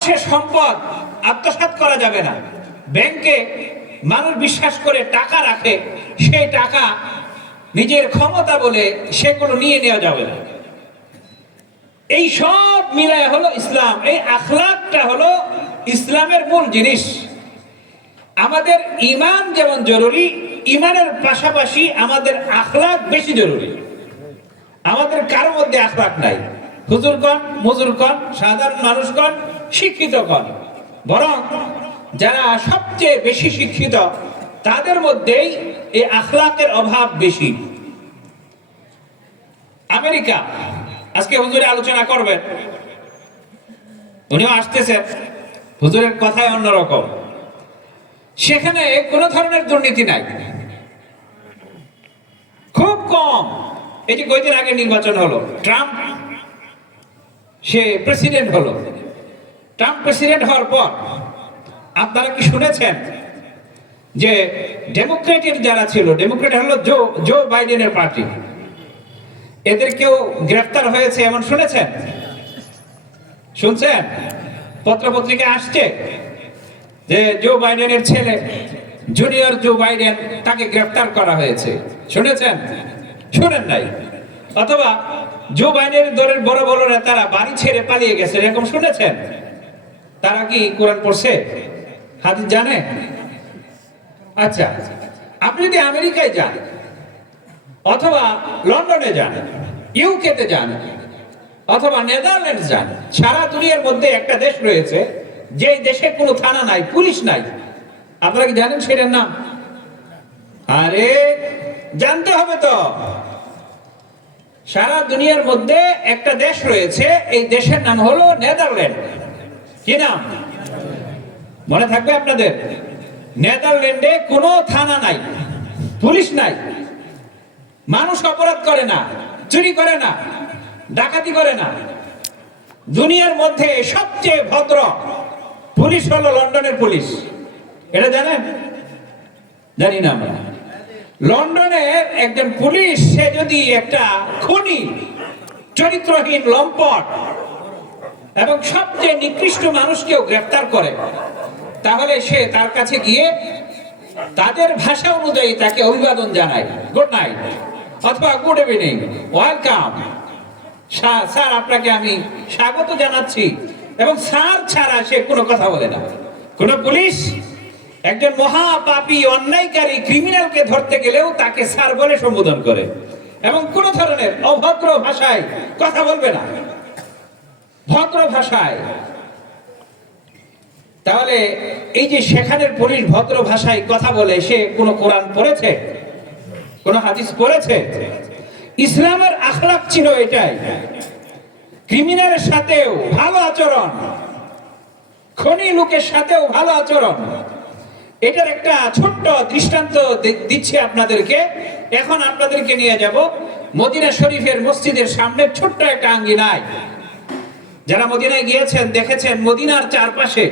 সে সম্পদ আত্মসাৎ করা যাবে না। ব্যাংকে মানুষ বিশ্বাস করে টাকা রাখে, সেই টাকা নিজের ক্ষমতা বলে সেগুলো নিয়ে নেওয়া যাবে না। এই সব মিলায় হলো ইসলাম। এই আখলাকটা হলো ইসলামের মূল জিনিস। আমাদের ইমান যেমন জরুরি, ইমানের পাশাপাশি আমাদের আখলাক বেশি জরুরি। আমাদের কারোর মধ্যে আখলাক নাই। হুজুরগণ, মুজুরগণ, সাধারণ মানুষগণ, শিক্ষিতগণ। বরং যারা সবচেয়ে বেশি শিক্ষিত, তাদের মধ্যেই এই আখলাকের অভাব বেশি। আমেরিকা, আজকে হুজুরে আলোচনা করবেন। উনিও আসতেছেন, হুজুরের কথাই অন্যরকম। সেখানে কোনো ধরনের দুর্নীতি নাই। খুব কম। এই যে কয়েকদিন আগে নির্বাচন হলো, ট্রাম্প সে প্রেসিডেন্ট হলো। ট্রাম্প প্রেসিডেন্ট হওয়ার পর, আপনারা কি শুনেছেন যে ডেমোক্রেটের যারা ছিল ডেমোক্রেট হলো জো জো বাইডেনের পার্টি এদের কেউ গ্রেফতার হয়েছে এমন শুনেছেন? শুনছেন? পত্রপত্রিকা আসছে যে জো বাইডেনের ছেলে জুনিয়র জো বাইডেন তাকে গ্রেফতার করা হয়েছে। শুনেছেন? শুনেন নাই। অথবা জো বাইডেনের দলের বড় বড় নেতারা বাড়ি ছেড়ে পালিয়ে গেছে, এরকম শুনেছেন? তারা কি কোরআন পড়ছে? হাদিস জানে? আচ্ছা আপনি যদি আমেরিকায় যান, অথবা লন্ডনে যান, ইউকেতে যান, অথবা নেদারল্যান্ডস যান, সারা দুনিয়ার মধ্যে একটা দেশ রয়েছে যে দেশে কোনো থানা নাই, পুলিশ নাই। আপনারা কি জানেন সেটার নাম? আরে, জানতে হবে তো। সারা দুনিয়ার মধ্যে একটা দেশ রয়েছে, এই দেশের নাম হলো নেদারল্যান্ড। কি নাম? মনে থাকবে আপনাদের? নেদারল্যান্ডে কোনো থানা নাই, পুলিশ নাই, মানুষ অপরাধ করে না, চুরি করে না, ডাকাতি করে না। দুনিয়ার মধ্যে সবচেয়ে ভদ্র পুলিশ হলো লন্ডনের পুলিশ। এটা জানেন? জানি না আমরা। লন্ডনের একজন পুলিশ, সে যদি একটা খুনি, চরিত্রহীন লম্পট এবং সবচেয়ে নিকৃষ্ট মানুষকেও গ্রেফতার করে, তাহলে সে তার কাছে গিয়ে তাদের ভাষা অনুযায়ী তাকে অভিবাদন জানায়। গুড নাইট অথবা গুড ইভিনিং ওয়েলকাম স্যার, আপনাকে আমি স্বাগত জানাচ্ছি। এবং স্যার ছাড়া সে কোনো কথা বলে না। কোন পুলিশ একজন মহাপাপী, অন্যায়কারী ক্রিমিনালকে ধরতে গেলেও তাকে স্যার বলে সম্বোধন করে। এবং কোন ধরনের অভদ্র ভাষায় কথা বলবে না। ভদ্র ভাষায়। তাহলে এই যে সেখানের পুলিশ ভদ্র ভাষায় কথা বলে, সে কোন কোরআন পড়েছে? কোন হাদিস পড়েছে? ইসলামের আখলাক ছিল এটাই। ক্রিমিনালের সাথেও ভালো আচরণ। খনি লোকের সাথেও ভালো আচরণ। এটার একটা ছোট্ট দৃষ্টান্ত দিচ্ছি আপনাদেরকে। এখন আপনাদেরকে নিয়ে যাব। মদিনা শরীফের মসজিদের সামনে ছোট্ট একটা আঙ্গিনায়। যারা মদিনায় গিয়েছেন, দেখেছেন, মদিনার চারপাশে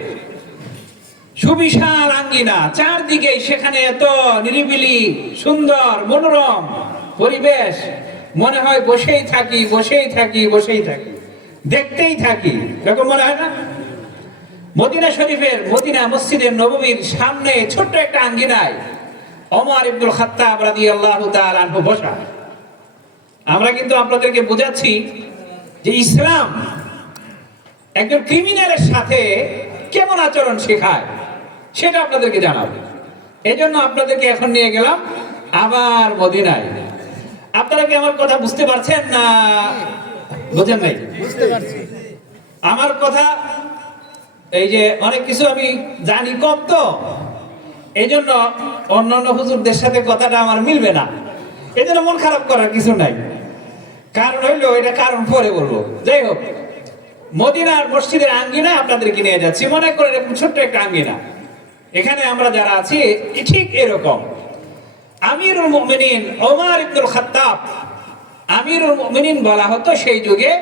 সুবিশাল আঙ্গিনা। চারদিকে সেখানে এত নিরিবিলি, সুন্দর, মনোরম পরিবেশ। মনে হয় বসেই থাকি বসেই থাকি বসেই থাকি। দেখতেই থাকি। এরকম মনে হয় না? মদিনা শরীফের মদিনা মসজিদের নবমীর সামনে ছোট্ট একটা আঙ্গিনায় ওমর ইবনুল খাত্তাব রাদিয়াল্লাহু তাআলা আনহু বসা আমরা কিন্তু আপনাদেরকে বোঝাচ্ছি যে ইসলাম একজন ক্রিমিনালের সাথে কেমন আচরণ শেখায় সেটা আপনাদেরকে জানাব। এই জন্য আপনাদেরকে এখন নিয়ে গেলাম আবার মদিনায়। আপনারা কি আমার কথা বুঝতে পারছেন না? বোঝেন নাই? বুঝতে পারছি। আমার কথা এই যে অনেক কিছু আমি জানি কম তো। এই জন্য অন্যান্য হুজুরদের সাথে কথাটা আমার মিলবে না। এই জন্য মন খারাপ করার কিছু নাই। কারণ হইল, এটা কারণ পরে বলব। যাই হোক, মদিনার মসজিদের আঙ্গিনা আপনাদেরকে নিয়ে যাচ্ছি। মনে করে এরকম ছোট্ট একটা আঙ্গিনা। এখানে আমরা যারা আছি ঠিক এরকম। আমিরুল মুমিনিন ওমর ইবনুল খাত্তাব, আমিরুল মুমিনিন বলা হতো সেই যুগে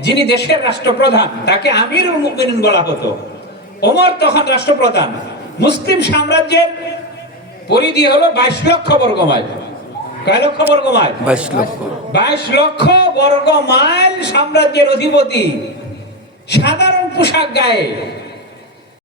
যিনি দেশের রাষ্ট্রপ্রধান তাকে আমিরুল মুমিনিন বলা হতো। ওমর তখন রাষ্ট্রপ্রধান। মুসলিম সাম্রাজ্যের পরিধি হলো বাইশ লক্ষ বর্গ মাইল। কয় লক্ষ বর্গ মাইল? বাইশ লক্ষ। বাইশ লক্ষ বর্গ মাইল সাম্রাজ্যের অধিপতি। সাধারণ পোশাক গায়ে।